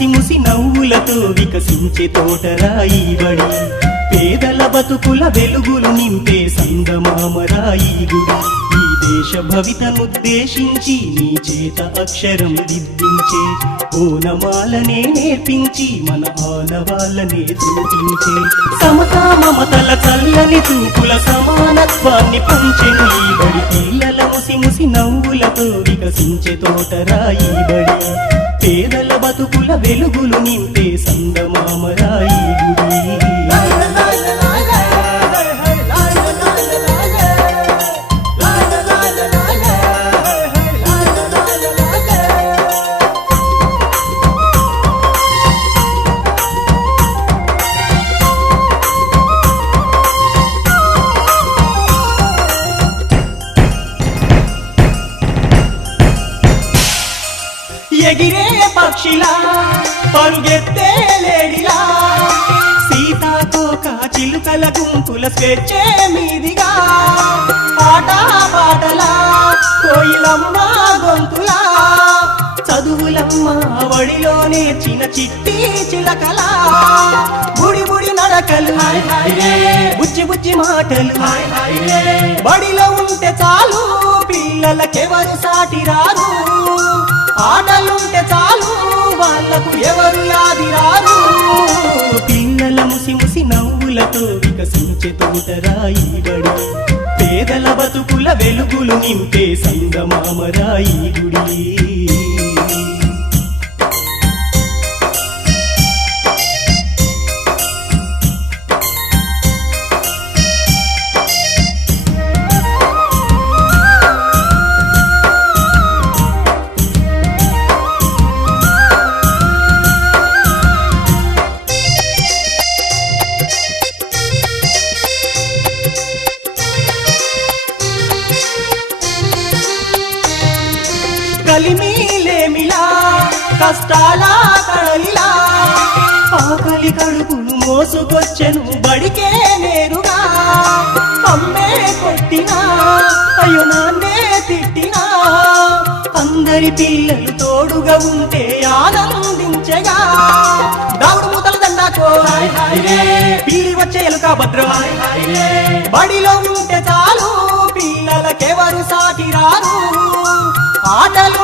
ముసి ముసి నవ్వులతో వికసించే తోటరాయి బడి, పేదల బతుకుల వెలుగులు నింపే సంగమామరాయి గుడి. ఈ దేశ భవితనుద్దేశించి నీ చేత అక్షరం దిద్దించే ఓనమాలనే నేర్పించి మన ఆనవాళ్ళనే చూపించే, సమతా మమతల చల్లని చూపుల సమానత్వాన్ని పంచెను ఈ బడి. పిల్లల ముసి ముసి నవ్వులతో వికసించే తోటరాయి బడి, పేదల బతుకుల వెలుగులు నింపే సంగమామరాయి గుడి. ఎగిరే పక్షిలా పరుగెత్తే లేడిలా, సీతాకోక చిలుకల గుంపుల స్వేచ్ఛే మీదిగా, ఆట పాటలా కోయిలమ్మ గొంతులా, చదువులమ్మ వడిలో నేర్చిన చిట్టి చిలకలా, బుడి బుడి నడకలు బుజ్జి బుజ్జి మాటలు, బడిలో ఉంటే చాలు పిల్లలకెవరు సాటి రారు, ఆటలుంటే చాలు వాళ్ళకు ఎవరు యాది రారు. పిల్లల ముసి ముసి నవ్వులతో వికసించే తోటరాయి బడి, పేదల బతుకుల వెలుగులు నింపే సంగమామరాయి గుడి. కలిమిలేమిలా కష్టాల కడలిలా, ఆకలి కడుపును మోసుకొచ్చెను బడికే నేరుగా, అమ్మే కొట్టినా అయ్యో నాన్నే తిట్టినా, అందరి పిల్లలు తోడుగా ఉంటే ఆనందించగా, దావుడు మూతల దండాకో పీలి వచ్చే ఎలుక భద్రం, బడిలో ఉంటే చాలు పిల్లలకెవరు సాటి రారు, ఆటలు